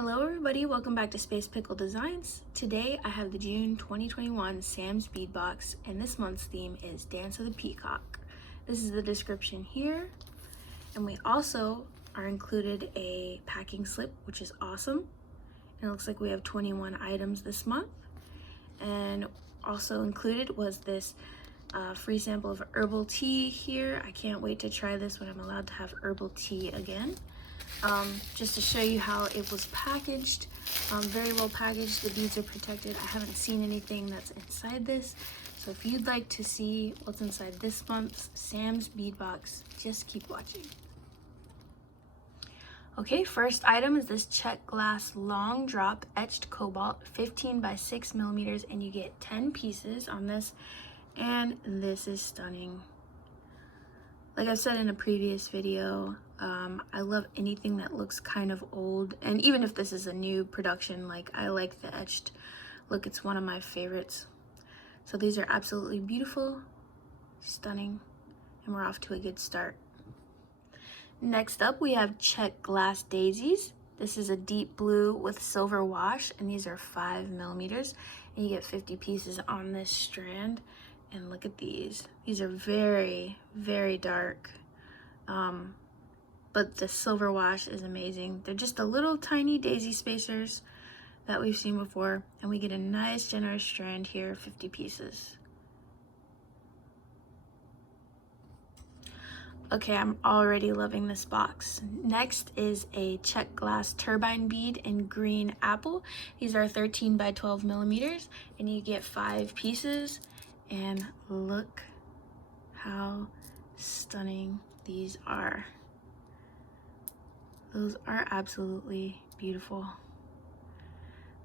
Hello everybody, welcome back to Space Pickle Designs. Today I have the June 2021 Sam's Bead Box, and this month's theme is Dance of the Peacock. This is the description here, and we also are included a packing slip, which is awesome. And it looks like we have 21 items this month. And also included was this free sample of herbal tea here. I can't wait to try this when I'm allowed to have herbal tea again. Just to show you how it was packaged, very well packaged. The beads are protected. I haven't seen anything that's inside this, so if you'd like to see what's inside this month's Sam's Bead Box, just keep watching. Okay, first item is this Czech glass long drop etched cobalt, 15 by 6 millimeters, and you get 10 pieces on this, and this is stunning. Like I've said in a previous video, I love anything that looks kind of old, and even if this is a new production, like I like the etched look. It's one of my favorites. So these are absolutely beautiful, stunning, and we're off to a good start. Next up, we have Czech glass daisies. This is a deep blue with silver wash, and these are 5 millimeters, and you get 50 pieces on this strand. And look at these. These are very, very dark. But the silver wash is amazing. They're just a little tiny daisy spacers that we've seen before. And we get a nice generous strand here, 50 pieces. Okay, I'm already loving this box. Next is a Czech glass turbine bead in green apple. These are 13 by 12 millimeters, and you get 5 pieces. And look how stunning these are. Those are absolutely beautiful.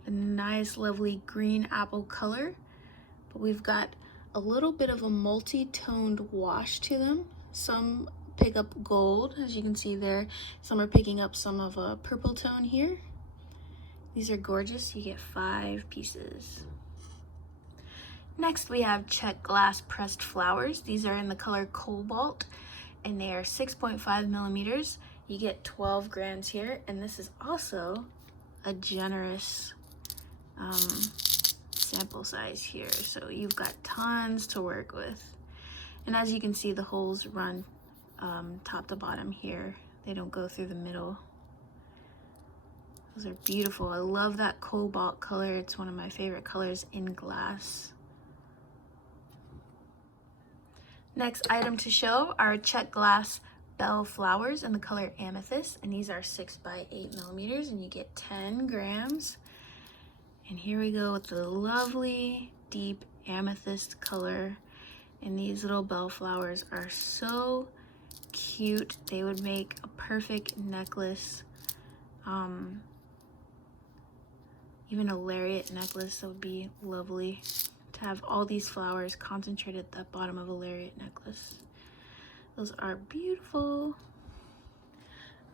A nice, lovely green apple color, but we've got a little bit of a multi-toned wash to them. Some pick up gold, as you can see there. Some are picking up some of a purple tone here. These are gorgeous. You get 5 pieces. Next, we have Czech glass pressed flowers. These are in the color cobalt, and they are 6.5 millimeters. You get 12 grams here, and this is also a generous sample size here. So you've got tons to work with. And as you can see, the holes run top to bottom here. They don't go through the middle. Those are beautiful. I love that cobalt color. It's one of my favorite colors in glass. Next item to show are Czech glass Belle flowers in the color Amethyst, and these are 6 by 8 millimeters, and you get 10 grams. And here we go with the lovely deep amethyst color, and these little Belle flowers are so cute. They would make a perfect necklace, even a lariat necklace. That would be lovely to have all these flowers concentrated at the bottom of a lariat necklace. Those are beautiful.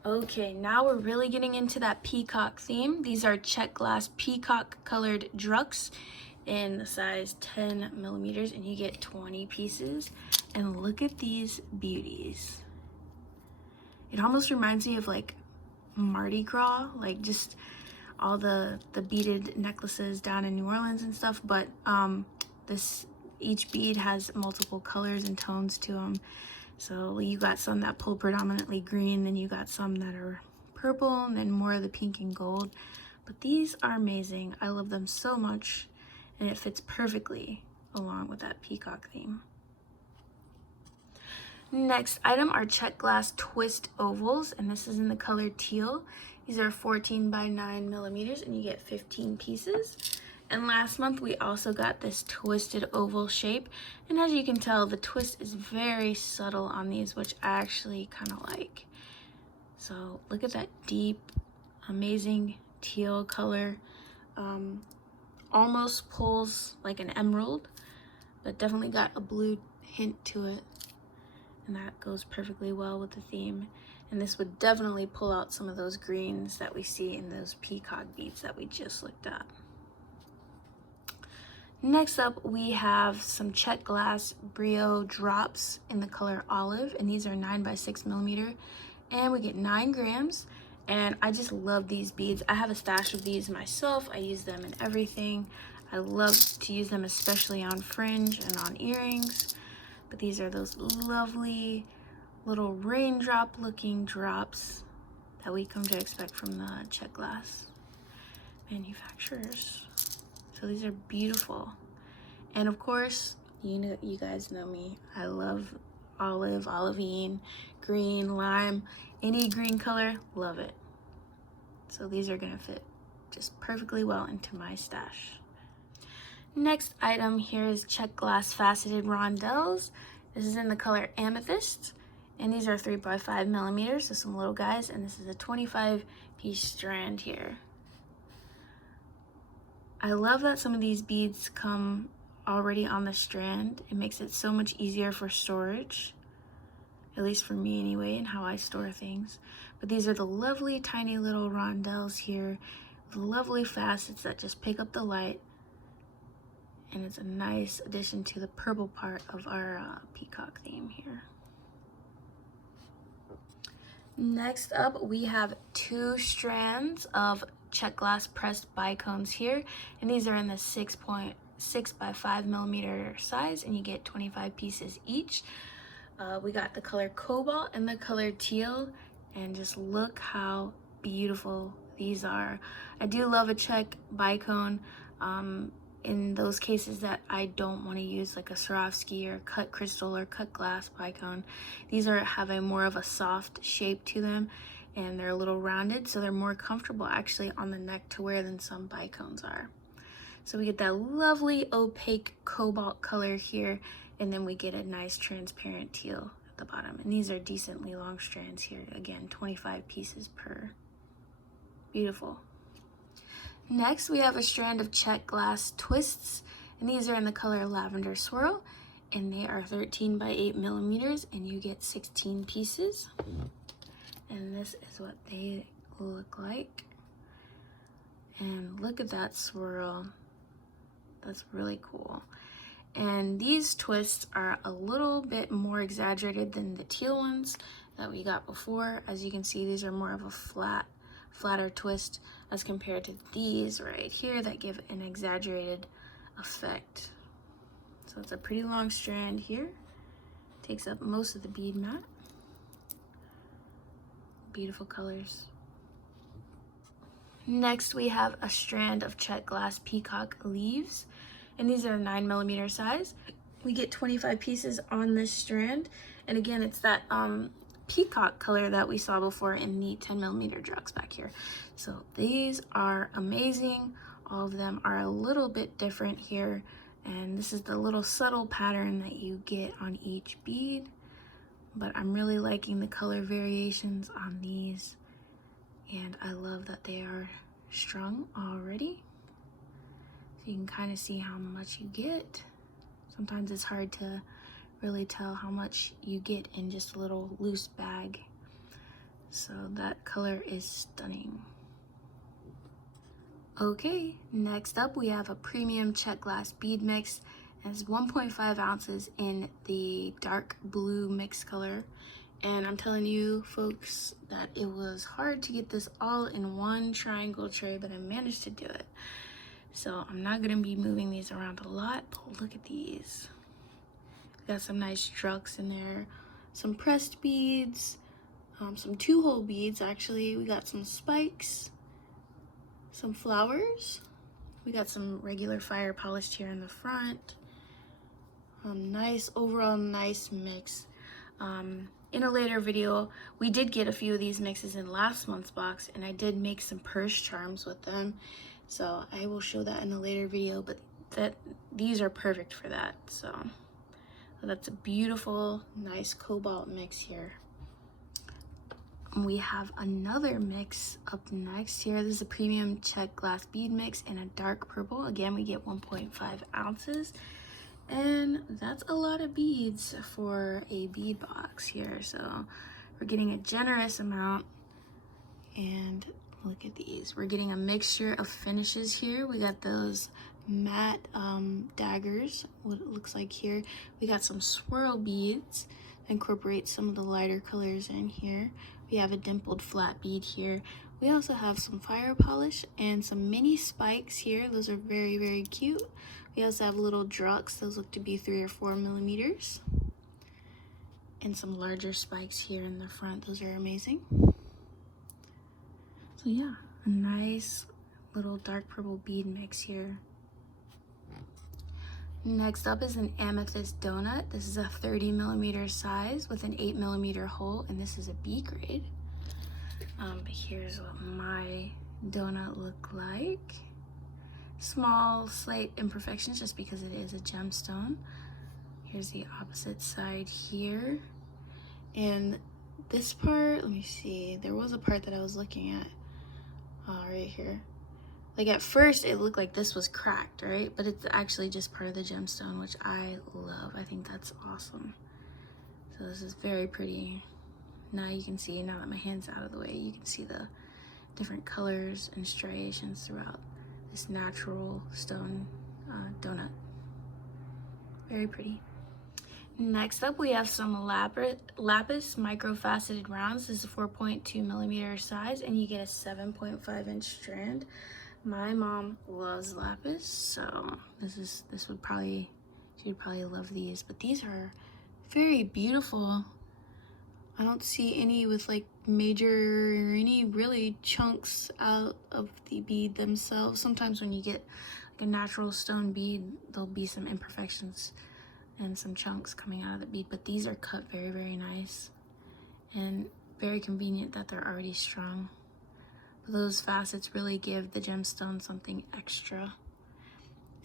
Okay, now we're really getting into that peacock theme. These are Czech glass peacock colored druks in the size 10 millimeters, and you get 20 pieces. And look at these beauties. It almost reminds me of like Mardi Gras, like just all the beaded necklaces down in New Orleans and stuff, but each bead has multiple colors and tones to them. So you got some that pull predominantly green, then you got some that are purple, and then more of the pink and gold. But these are amazing. I love them so much, and it fits perfectly along with that peacock theme. Next item are Czech glass twist ovals, and this is in the color teal. These are 14 by 9 millimeters, and you get 15 pieces. And last month we also got this twisted oval shape, and as you can tell, the twist is very subtle on these, which I actually kind of like. So look at that deep, amazing teal color. Almost pulls like an emerald, but definitely got a blue hint to it, and that goes perfectly well with the theme. And this would definitely pull out some of those greens that we see in those peacock beads that we just looked at. Next up, we have some Czech glass Brio drops in the color olive, and these are 9 by 6 millimeter, and we get 9 grams. And I just love these beads. I have a stash of these myself. I use them in everything. I love to use them especially on fringe and on earrings. But these are those lovely little raindrop looking drops that we come to expect from the Czech glass manufacturers. So these are beautiful. And of course, you guys know me. I love olive, olivine, green, lime, any green color, love it. So these are gonna fit just perfectly well into my stash. Next item here is Czech glass faceted rondelles. This is in the color Amethyst, and these are 3x5 millimeters, so some little guys, and this is a 25-piece strand here. I love that some of these beads come already on the strand. It makes it so much easier for storage, at least for me anyway, and how I store things. But these are the lovely tiny little rondelles here with lovely facets that just pick up the light, and it's a nice addition to the purple part of our peacock theme here. Next up, we have 2 strands of Czech glass pressed bicones here, and these are in the 6.6x5 millimeter size, and you get 25 pieces each. We got the color cobalt and the color teal, and just look how beautiful these are. I do love a Czech bicone in those cases that I don't want to use like a Swarovski or cut crystal or cut glass bicone. These have a more of a soft shape to them, and they're a little rounded, so they're more comfortable actually on the neck to wear than some bicones are. So we get that lovely opaque cobalt color here, and then we get a nice transparent teal at the bottom. And these are decently long strands here. Again, 25 pieces per. Beautiful. Next, we have a strand of Czech glass twists, and these are in the color lavender swirl, and they are 13x8 millimeters, and you get 16 pieces. And this is what they look like. And look at that swirl. That's really cool. And these twists are a little bit more exaggerated than the teal ones that we got before. As you can see, these are more of a flatter twist as compared to these right here that give an exaggerated effect. So it's a pretty long strand here. Takes up most of the bead mat. Beautiful colors. Next, we have a strand of Czech glass peacock leaves, and these are 9 millimeter size. We get 25 pieces on this strand, and again, it's that peacock color that we saw before in the 10 millimeter drugs back here. So these are amazing. All of them are a little bit different here, and this is the little subtle pattern that you get on each bead, but I'm really liking the color variations on these, and I love that they are strung already. So you can kind of see how much you get. Sometimes it's hard to really tell how much you get in just a little loose bag. So that color is stunning. Okay, next up we have a premium Czech glass bead mix, and it's 1.5 ounces in the dark blue mix color. And I'm telling you folks that it was hard to get this all in one triangle tray, but I managed to do it. So I'm not gonna be moving these around a lot, but look at these. Got some nice drugs in there, some pressed beads, some 2-hole beads actually. We got some spikes, some flowers. We got some regular fire polished here in the front. Overall nice mix. In a later video, we did get a few of these mixes in last month's box, and I did make some purse charms with them. So I will show that in a later video, but these are perfect for that. So that's a beautiful, nice cobalt mix here. We have another mix up next here. This is a premium Czech glass bead mix in a dark purple. Again, we get 1.5 ounces. And that's a lot of beads for a bead box here. So we're getting a generous amount. And look at these. We're getting a mixture of finishes here. We got those matte daggers, what it looks like here. We got some swirl beads incorporate some of the lighter colors in here. We have a dimpled flat bead here. We also have some fire polish and some mini spikes here. Those are very, very cute. We also have little drucks. Those look to be 3 or 4 millimeters. And some larger spikes here in the front. Those are amazing. So yeah, a nice little dark purple bead mix here. Next up is an Amethyst Donut. This is a 30 millimeter size with an 8 millimeter hole, and this is a B grade. But here's what my donut look like. Small, slight imperfections just because it is a gemstone. Here's the opposite side here. And this part, let me see, there was a part that I was looking at right here. Like at first it looked like this was cracked, right? But it's actually just part of the gemstone, which I love. I think that's awesome. So this is very pretty. Now you can see, now that my hand's out of the way, you can see the different colors and striations throughout this natural stone donut. Very pretty. Next up, we have some Lapis micro-faceted rounds. This is a 4.2 millimeter size, and you get a 7.5 inch strand. My mom loves Lapis, so she would probably love these. But these are very beautiful. I don't see any with like major or any really chunks out of the bead themselves. Sometimes when you get like a natural stone bead, there'll be some imperfections and some chunks coming out of the bead, but these are cut very, very nice and very convenient that they're already strung. But those facets really give the gemstone something extra.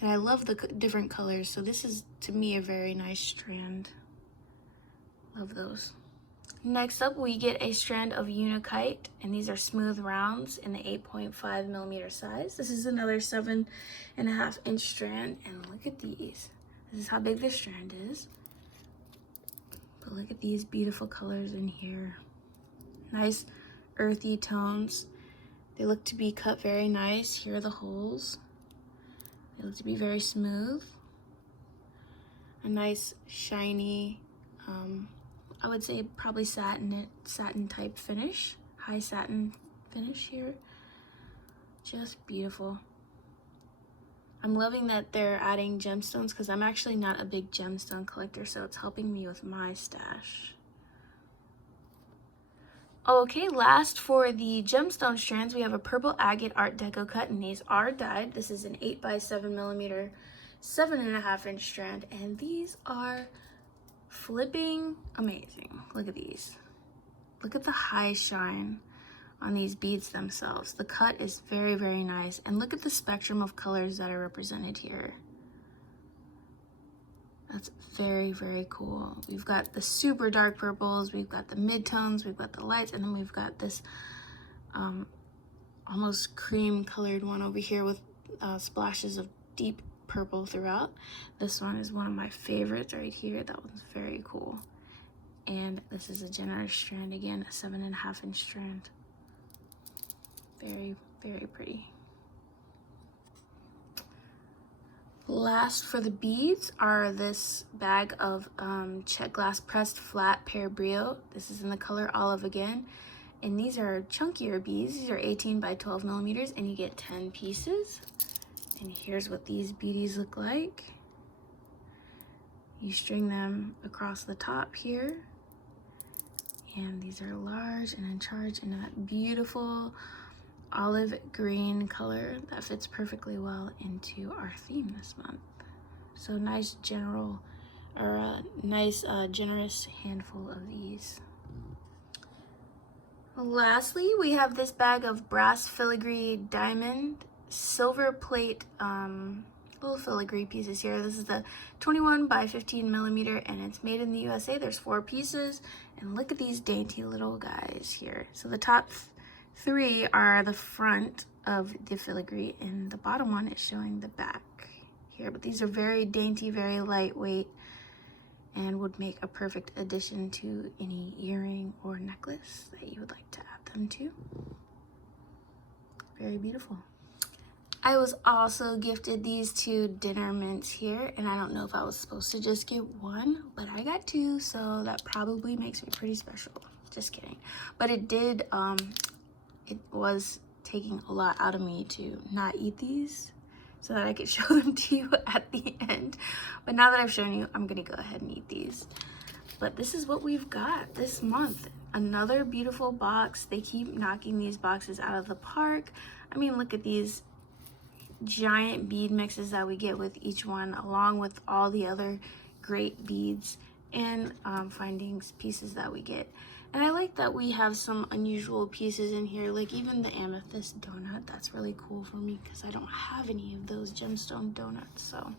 And I love the different colors, so this is, to me, a very nice strand. Love those. Next up, we get a strand of Unikite, and these are smooth rounds in the 8.5 millimeter size. This is another 7.5 inch strand, and look at these. This is how big this strand is. But look at these beautiful colors in here. Nice earthy tones. They look to be cut very nice. Here are the holes. They look to be very smooth. A nice shiny, I would say probably satin type finish. High satin finish here. Just beautiful. I'm loving that they're adding gemstones because I'm actually not a big gemstone collector, so it's helping me with my stash. Okay, last for the gemstone strands, we have a purple agate Art Deco cut, and these are dyed. This is an 8 by 7 millimeter, 7.5 inch strand, and these are flipping amazing. Look at these. Look at the high shine on these beads themselves. The cut is very, very nice, and look at the spectrum of colors that are represented here. That's very, very cool. We've got the super dark purples, we've got the mid-tones, we've got the lights, and then we've got this almost cream colored one over here with splashes of deep purple throughout. This one is one of my favorites right here. That one's very cool. And this is a generous strand again, a 7.5 inch strand. Very, very pretty. Last for the beads are this bag of Czech glass pressed flat Peribrio. This is in the color olive again. And these are chunkier beads. These are 18 by 12 millimeters, and you get 10 pieces. And here's what these beadies look like. You string them across the top here. And these are large and in charge in that beautiful olive green color that fits perfectly well into our theme this month. So nice general, or a nice generous handful of these. Lastly, we have this bag of brass filigree diamond silver plate little filigree pieces here. This is the 21 by 15 millimeter, and it's made in the USA. There's 4 pieces, and look at these dainty little guys here. So the top 3 are the front of the filigree, and the bottom one is showing the back here. But these are very dainty, very lightweight, and would make a perfect addition to any earring or necklace that you would like to add them to. Very beautiful. I was also gifted these two dinner mints here, and I don't know if I was supposed to just get one, but I got two, so that probably makes me pretty special. Just kidding. But it was taking a lot out of me to not eat these so that I could show them to you at the end. But now that I've shown you, I'm gonna go ahead and eat these. But this is what we've got this month. Another beautiful box. They keep knocking these boxes out of the park. I mean, look at these giant bead mixes that we get with each one, along with all the other great beads and findings pieces that we get. And I like that we have some unusual pieces in here, like even the Amethyst Donut. That's really cool for me because I don't have any of those gemstone donuts. So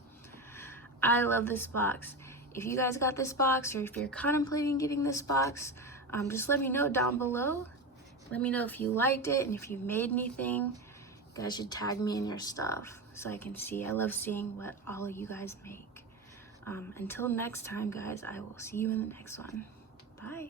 I love this box. If you guys got this box, or if you're contemplating getting this box, just let me know down below. Let me know if you liked it, and if you made anything. You guys should tag me in your stuff so I can see. I love seeing what all of you guys make. Until next time, guys, I will see you in the next one. Bye.